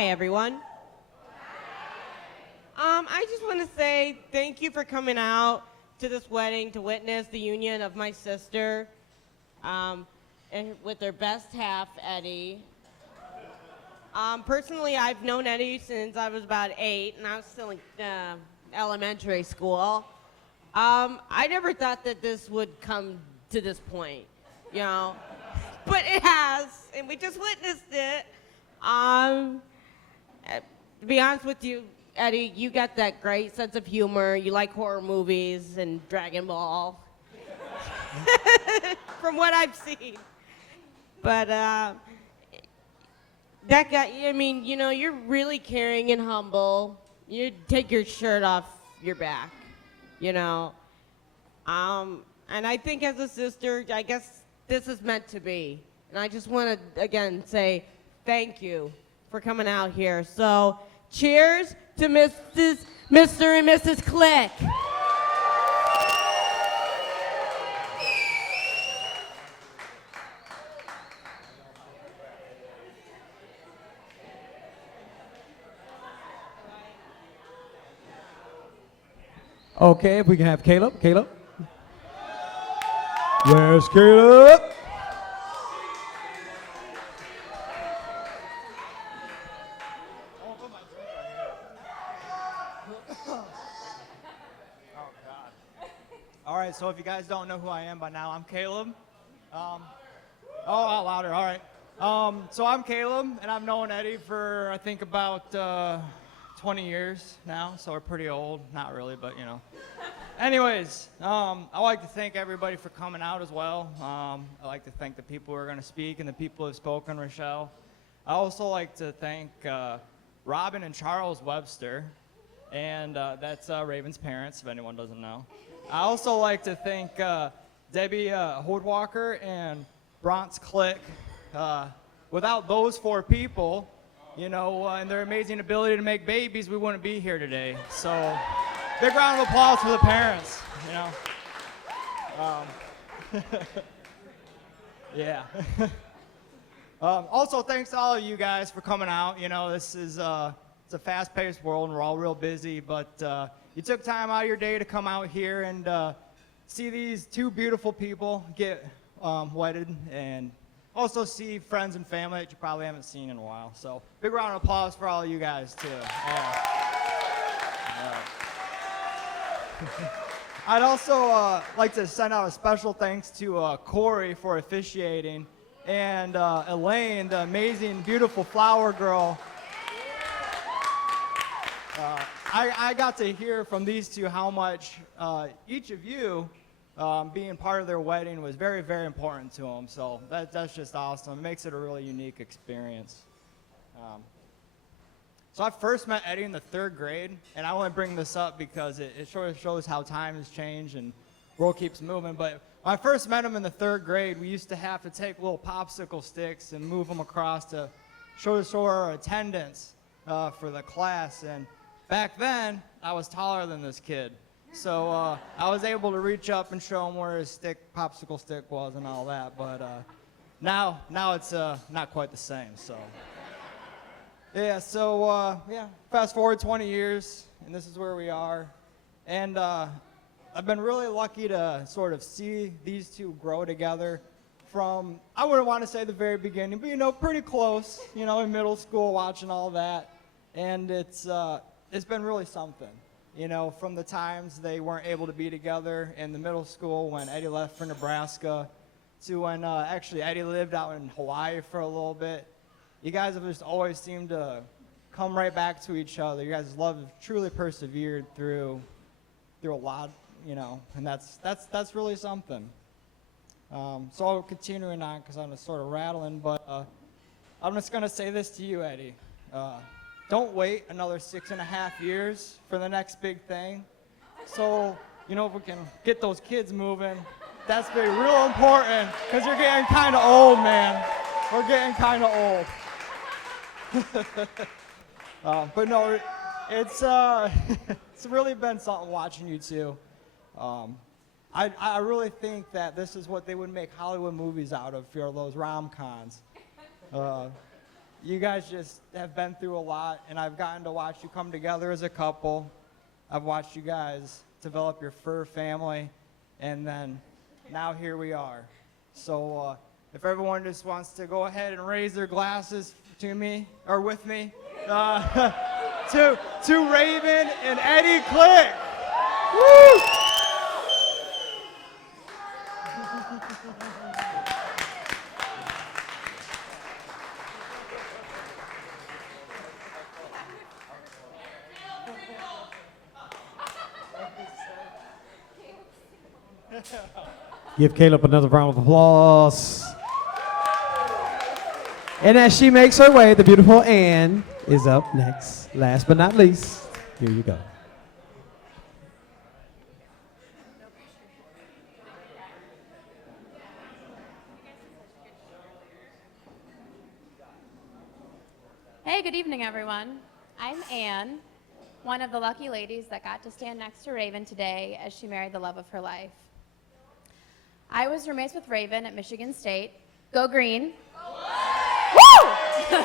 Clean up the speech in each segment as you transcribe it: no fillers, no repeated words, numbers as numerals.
Hi, everyone. I just want to say thank you for coming out to this wedding to witness the union of my sister and with their best half, Eddie. Personally, I've known Eddie since I was about 8, and I was still in elementary school. I never thought that this would come to this point, you know, but it has, and we just witnessed it. To be honest with you, Eddie, you got that great sense of humor. You like horror movies and Dragon Ball, from what I've seen. But that guy, I mean, you know, you're really caring and humble. You take your shirt off your back, you know. And I think as a sister, I guess this is meant to be. And I just want to, again, say thank you for coming out here. So, cheers to Mr. and Mrs. Click. Okay, if we can have Caleb. Caleb? Where's Caleb? All right, so if you guys don't know who I am by now, I'm Caleb. Out louder, all right. So I'm Caleb, and I've known Eddie for, I think, about 20 years now, so we're pretty old. Not really, but, you know. Anyways, I'd like to thank everybody for coming out as well. I'd like to thank the people who are going to speak and the people who have spoken, Rochelle. I also like to thank Robin and Charles Webster, and that's Raven's parents, if anyone doesn't know. I also like to thank Debbie Hoodwalker and Bronx Click. Without those 4 people, you know, and their amazing ability to make babies, we wouldn't be here today. So, big round of applause for the parents, you know. Yeah. Also, thanks to all of you guys for coming out. You know, this is it's a fast-paced world, and we're all real busy, but you took time out of your day to come out here and see these 2 beautiful people get wedded, and also see friends and family that you probably haven't seen in a while. So, big round of applause for all of you guys, too. I'd also like to send out a special thanks to Corey for officiating, and Elaine, the amazing, beautiful flower girl. I got to hear from these 2 how much each of you being part of their wedding was very, very important to them. So that's just awesome. It makes it a really unique experience. So I first met Eddie in the 3rd grade, and I want to bring this up because it sort of shows how time has changed and the world keeps moving. But when I first met him in the 3rd grade, we used to have to take little popsicle sticks and move them across to show our attendance for the class. And back then, I was taller than this kid. So I was able to reach up and show him where his popsicle stick was and all that. But now it's not quite the same. So yeah, fast forward 20 years, and this is where we are. And I've been really lucky to sort of see these 2 grow together from, I wouldn't want to say the very beginning, but, you know, pretty close, you know, in middle school, watching all that. And it's been really something. You know, from the times they weren't able to be together in the middle school when Eddie left for Nebraska to when actually Eddie lived out in Hawaii for a little bit. You guys have just always seemed to come right back to each other. You guys' love have truly persevered through a lot, you know, and that's really something. So I'll continuing on because I'm sort of rattling, but I'm just going to say this to you, Eddie. Don't wait another 6.5 years for the next big thing. So, you know, if we can get those kids moving, that's very real important because you're getting kind of old, man. We're getting kind of old. But no, it's it's really been something watching you 2. I really think that this is what they would make Hollywood movies out of for those rom-coms. you guys just have been through a lot, and I've gotten to watch you come together as a couple. I've watched you guys develop your fur family, and then now here we are. So if everyone just wants to go ahead and raise their glasses to me, or with me, to Raven and Eddie Click. Woo! Give Caleb another round of applause. And as she makes her way, the beautiful Ann is up next. Last but not least, here you go. Hey, good evening, everyone. I'm Anne, one of the lucky ladies that got to stand next to Raven today as she married the love of her life. I was roommates with Raven at Michigan State. Go Green. Woo!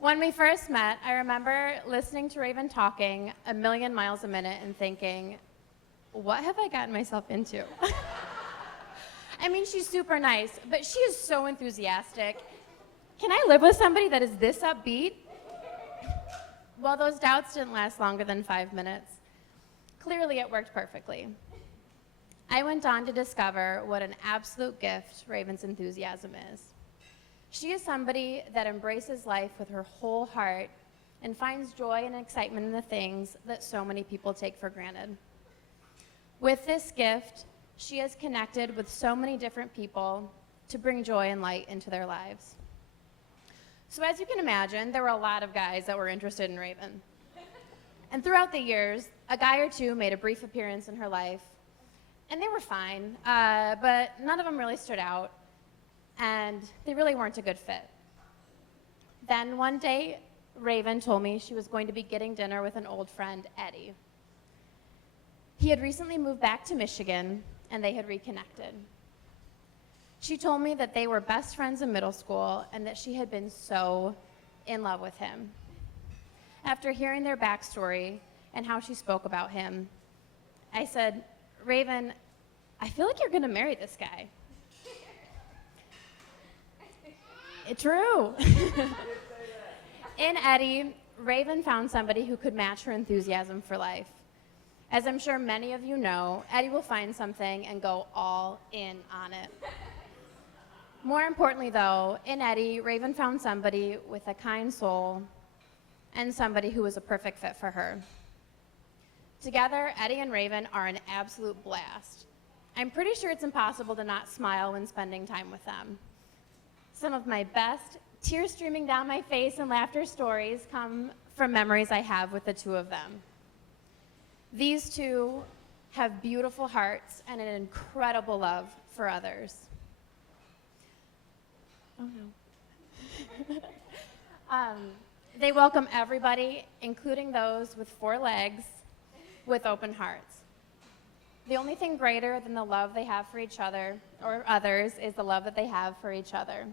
When we first met, I remember listening to Raven talking a million miles a minute and thinking, what have I gotten myself into? I mean, she's super nice, but she is so enthusiastic. Can I live with somebody that is this upbeat? Well, those doubts didn't last longer than 5 minutes. Clearly, it worked perfectly. I went on to discover what an absolute gift Raven's enthusiasm is. She is somebody that embraces life with her whole heart and finds joy and excitement in the things that so many people take for granted. With this gift, she has connected with so many different people to bring joy and light into their lives. So as you can imagine, there were a lot of guys that were interested in Raven. And throughout the years, a guy or two made a brief appearance in her life, and they were fine, but none of them really stood out, and they really weren't a good fit. Then one day, Raven told me she was going to be getting dinner with an old friend, Eddie. He had recently moved back to Michigan, and they had reconnected. She told me that they were best friends in middle school and that she had been so in love with him. After hearing their backstory and how she spoke about him, I said, Raven, I feel like you're gonna marry this guy. It's true. In Eddie, Raven found somebody who could match her enthusiasm for life. As I'm sure many of you know, Eddie will find something and go all in on it. More importantly, though, in Eddie, Raven found somebody with a kind soul and somebody who was a perfect fit for her. Together, Eddie and Raven are an absolute blast. I'm pretty sure it's impossible to not smile when spending time with them. Some of my best, tears streaming down my face and laughter stories come from memories I have with the two of them. These two have beautiful hearts and an incredible love for others. Oh no. They welcome everybody, including those with 4 legs, with open hearts. The only thing greater than the love they have for each other or others is the love that they have for each other.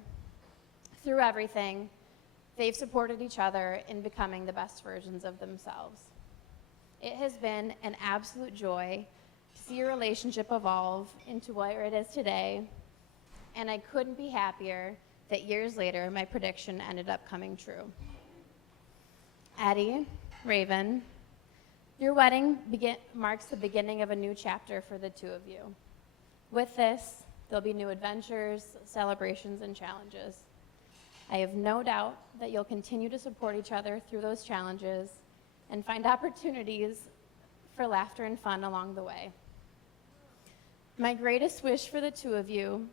Through everything, they've supported each other in becoming the best versions of themselves. It has been an absolute joy to see your relationship evolve into where it is today, and I couldn't be happier that years later my prediction ended up coming true. Eddie, Raven, your wedding marks the beginning of a new chapter for the two of you. With this, there'll be new adventures, celebrations, and challenges. I have no doubt that you'll continue to support each other through those challenges and find opportunities for laughter and fun along the way. My greatest wish for the two of you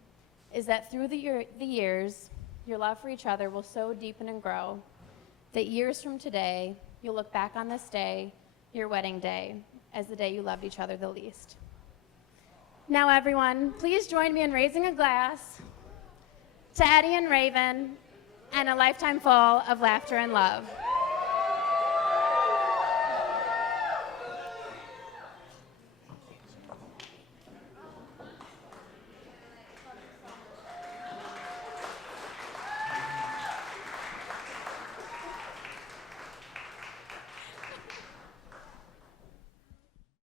is that through the years, your love for each other will so deepen and grow that years from today, you'll look back on this day, your wedding day, as the day you loved each other the least. Now everyone, please join me in raising a glass to Eddie and Raven and a lifetime full of laughter and love.